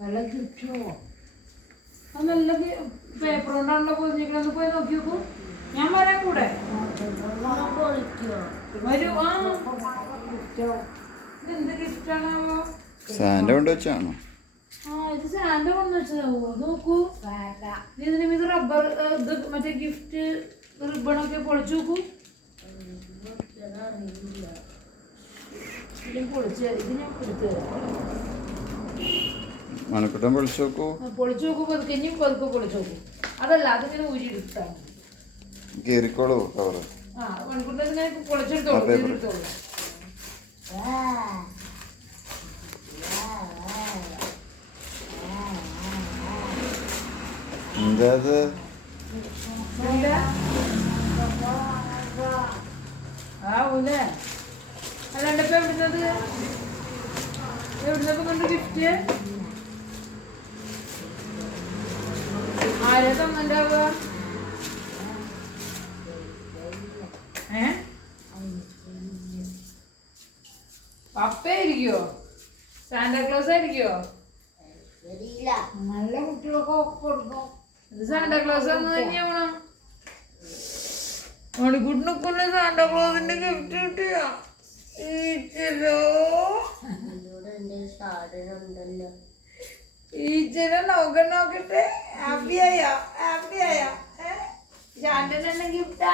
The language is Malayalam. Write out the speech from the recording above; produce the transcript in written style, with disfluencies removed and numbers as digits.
നല്ല കിട്ടോ നല്ല പേപ്പർ കൊണ്ടാണല്ലോ പൊതിഞ്ഞിട്ട് പോയി നോക്കി നോക്കൂ. ഞാൻ വരാൻ കൂടെ വരൂ. ആ ഇതെന്ത് ഗിഫ്റ്റാണാവോ? സാൻഡ കൊണ്ട് വെച്ചാണോ? ആ ഇത് സാൻഡ കൊണ്ട് വെച്ചതാവോ? നോക്കൂ, ഇതിന് ഇത് റബ്ബർ ഇത് മറ്റേ ഗിഫ്റ്റ് റിബണൊക്കെ പൊളിച്ചു നോക്കൂ. പൊളിച്ച് ഇത് ഞാൻ എടുത്ത് മണക്കുട്ടൻ പൊളിച്ചു നോക്കൂ. പൊളിച്ചു നോക്കൂ, പതുക്കെ ഇനിയും പതുക്കെ പൊളിച്ചു നോക്കൂ. അതല്ല അതിങ്ങനെ ഊരി എടുത്താണ്. കീറിക്കോളൂ കവറ്. ആ മണിക്കൂറിനെ പൊളിച്ചെടുത്തോളൂ, എടുത്തോളൂ. എന്താ അത്? ആവൂലേ? അല്ലാണ്ടപ്പോ എവിടുന്നത്? എവിടുന്നപ്പോ കണ്ട് ഗിഫ്റ്റ്? ആരാ തന്നുണ്ടാവുക? പപ്പയായിരിക്കോ? സാന്റാക്ലോസ് ആയിരിക്കോ? നല്ല കുട്ടികളൊക്കെ കൊടുക്കും. ഇത് സാന്റാക്ലോസ് എന്ന് തന്നെയാവണോ? മണിക്കൂട്ടിനൊക്കെ സാന്റാക്ലോസിന്റെ ഗിഫ്റ്റ് കിട്ടിയ ഈച്ചനെ നോക്കട്ടെ. ഹാപ്പിയായ ഹാപ്പിയായ ശാന്തനെ ഗിഫ്റ്റാ.